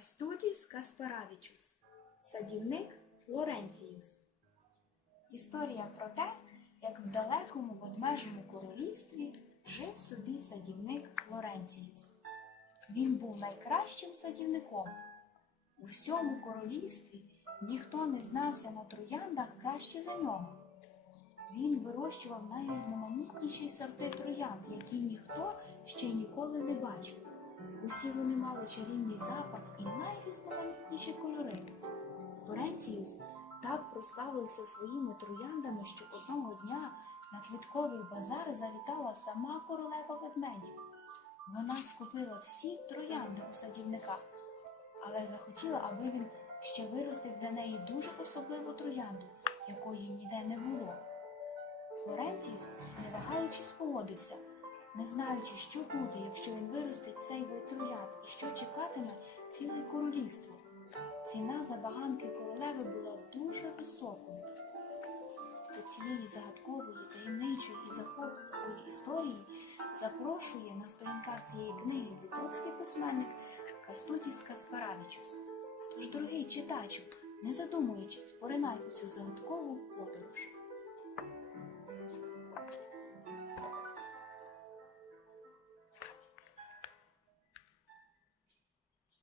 Кастудіс Каспаравічус, садівник Флоренціюс. Історія про те, як в далекому ведмежому королівстві жив собі садівник Флоренціюс. Він був найкращим садівником. У всьому королівстві ніхто не знався на трояндах краще за нього. Він вирощував найрізноманітніші сорти троянд, які ніхто ще ніколи не бачив. Усі вони мали чарівний запах і найрізноманітніші кольори. Флоренціюс так прославився своїми трояндами, що одного дня на квітковий базар завітала сама королева ведмедів. Вона скупила всі троянди у садівника, але захотіла, аби він ще виростив для неї дуже особливу троянду, якої ніде не було. Флоренціус, не вагаючись, погодився, не знаючи, що буде, якщо він виростить цей вид і що чекатиме ціле королівство. Ціна забаганки королеви була дуже високою. До цієї загадкової, таємничої і захопливої історії запрошує на сторінках цієї книги литовський письменник Кастутіс Каспаравічус. Тож, дорогий читачу, не задумуючись, поринай у цю загадкову подорож.